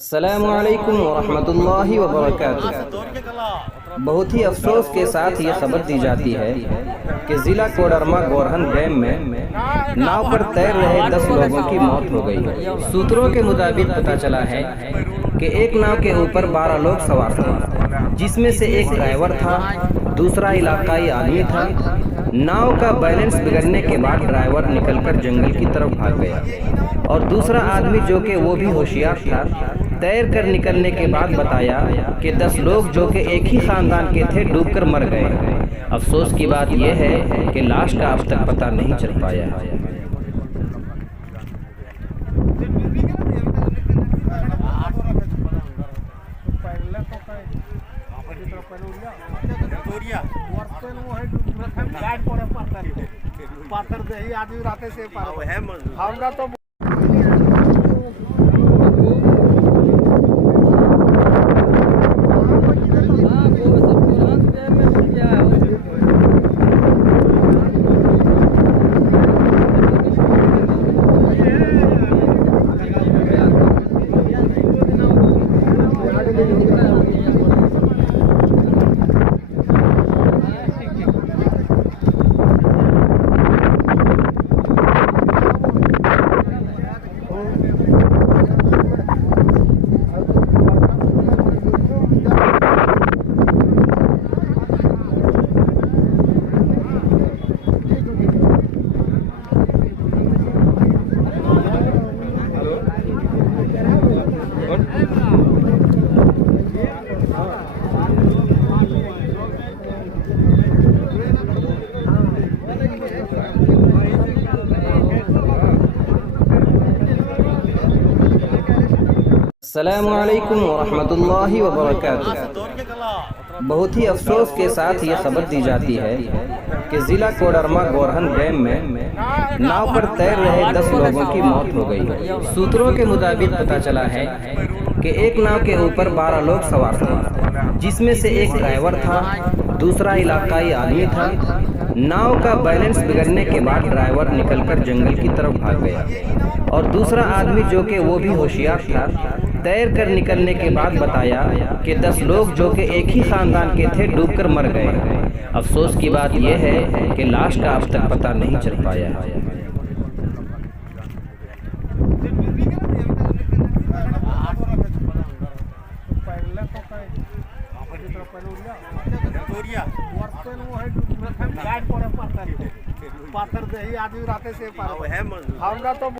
अस्सलामुअलैकुम वरहमतुल्लाहि वबरकातुहू। बहुत ही अफसोस के साथ ये खबर दी जाती है कि ज़िला कोडरमा गोरहन डैम में नाव पर तैर रहे 10 लोगों की मौत हो गई। सूत्रों के मुताबिक पता चला है कि एक नाव के ऊपर 12 लोग सवार थे, जिसमें से एक ड्राइवर था, दूसरा इलाकाई आदमी था। नाव का बैलेंस बिगड़ने के बाद ड्राइवर निकलकर जंगल की तरफ भाग गया और दूसरा आदमी, जो कि वो भी होशियार था, तैर कर निकलने के बाद बताया कि 10 लोग जो कि एक ही खानदान के थे डूबकर मर गए। अफसोस की बात यह है कि लाश का अब तक पता नहीं चल पाया। पाथर दे आदमी राते से हमरा तो अस्सलामुअलैकुम वरहमतुल्लाहि वबरकातुहू। बहुत ही अफसोस के साथ ये खबर दी जाती है कि ज़िला कोडरमा गोरहन डैम में नाव पर तैर रहे 10 लोगों की मौत हो गई। सूत्रों के मुताबिक पता चला है कि एक नाव के ऊपर 12 लोग सवार थे, जिसमें से एक ड्राइवर था, दूसरा इलाकाई आदमी था। नाव का बैलेंस बिगड़ने के बाद ड्राइवर निकलकर जंगल की तरफ भाग गया और दूसरा आदमी, जो कि वो भी होशियार था, तैर कर निकलने के बाद बताया कि 10 लोग जो कि एक ही खानदान के थे डूबकर मर गए। अफसोस की बात यह है कि लाश का अब तक पता नहीं चल पाया। पाथर दे आदमी राते से हमरा तो